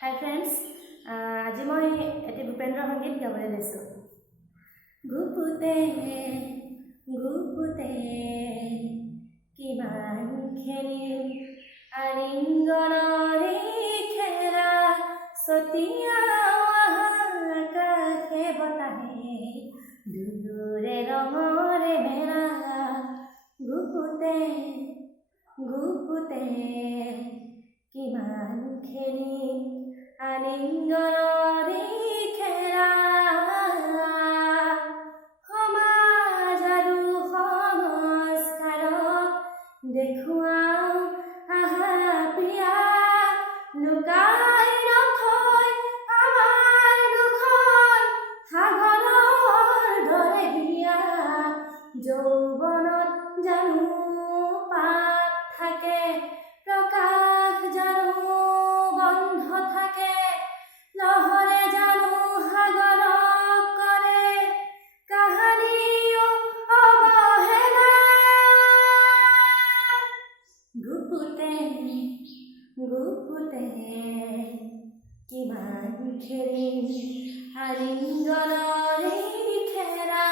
Hi friends, আজি মই এটি ভূপেন্দ্ৰ সংগীত গাবলৈ লৈছোঁ। গুপুতে গুপুতে কিমান খেলিম আলিংগনৰে খেলা ছটিয়া আকাশে বতাহে দুয়োৰে ৰঙৰে মেলা গুপুতে গুপুতে কিমান খেলিম আলিংগনৰে খেলা সমাজ আৰু সংস্কাৰক দেখুৱাও আহা প্ৰিয়া লুকাই নথৈ আমাৰ দুখন সাগৰৰ দৰে বিয়া যৌৱনত জানো পাপ থাকে প্ৰকাশ জানো বন্ধ থাকে লহৰে জানো সাগৰক কৰে কাহানিও অৱহেলা গুপুতে গুপুতে কিমান খেলিম আলিংগনৰে খেলা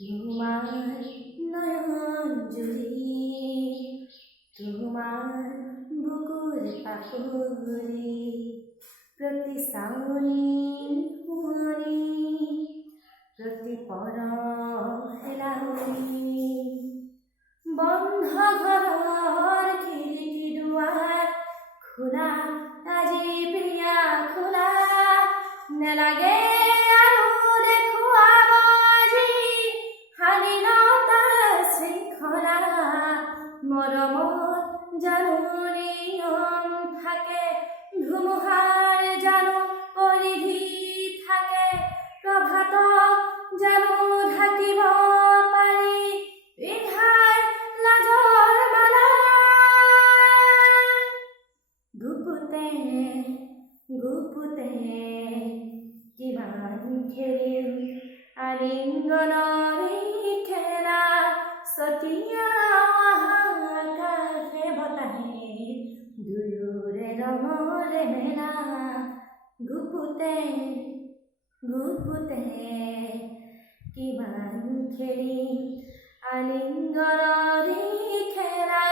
তোমাৰ নয়ন জুৰি তোমাৰ বুকুৰ পাখুৰি প্ৰতি চাউনি শুৱনি প্ৰতি পৰশেলাউনি বন্ধ ঘৰৰ খিৰিকী দুৱাৰ খোলা আজি প্ৰিয়া খোলা নেলাগে আৰু দেখুৱাব আজি শালীনতা শৃংখলা মৰমত জানো নিয়ম থাকে ধুমুহাৰ জানো পৰিধি থাকে প্ৰভাতক জানো ঢাকিব পাৰি ৰিহাই লাজৰ মালা গুপুতে গুপুতে কিমান খেলিম আলিংগনৰে খেলা ছটিয়া আকাশে বতাহে দুয়োৰে ৰঙৰে মেলা গুপুতে গুপুতে কিমান খেলিম আলিংগনৰে খেলা